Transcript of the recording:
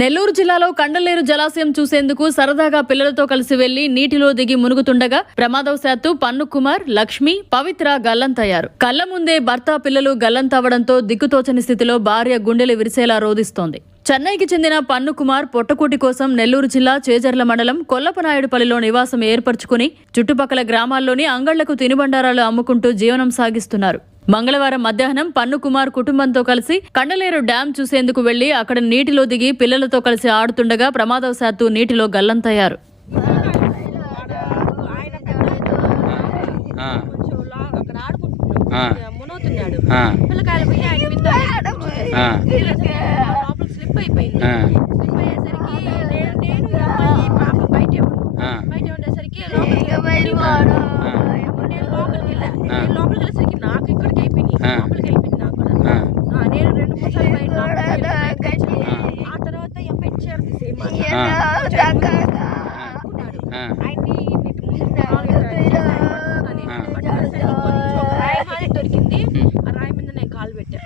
నెల్లూరు జిల్లాలో కండలేరు జలాశయం చూసేందుకు సరదాగా పిల్లలతో కలిసి వెళ్లి నీటిలో దిగి మునుగుతుండగా ప్రమాదవశాత్తు పన్ను కుమార్, లక్ష్మి, పవిత్ర గల్లంతయ్యారు. కళ్ల ముందే భర్త, పిల్లలు గల్లంతవ్వడంతో దిక్కుతోచని స్థితిలో భార్య గుండెలు విరిసేలా రోదిస్తోంది. చెన్నైకి చెందిన పన్ను కుమార్ పొట్టకూటి కోసం నెల్లూరు జిల్లా చేజర్ల మండలం కొల్లపనాయుడుపల్లిలో నివాసం ఏర్పరచుకుని చుట్టుపక్కల గ్రామాల్లోని అంగళ్లకు తినుబండారాలు అమ్ముకుంటూ జీవనం సాగిస్తున్నారు. మంగళవారం మధ్యాహ్నం పన్ను కుమార్ కుటుంబంతో కలిసి కండలేరు డ్యాం చూసేందుకు వెళ్లి అక్కడ నీటిలో దిగి పిల్లలతో కలిసి ఆడుతుండగా ప్రమాదవశాత్తు నీటిలో గల్లంతయ్యారు. దొరికింది. ఆ రాయి మీద నేను కాలు పెట్టా.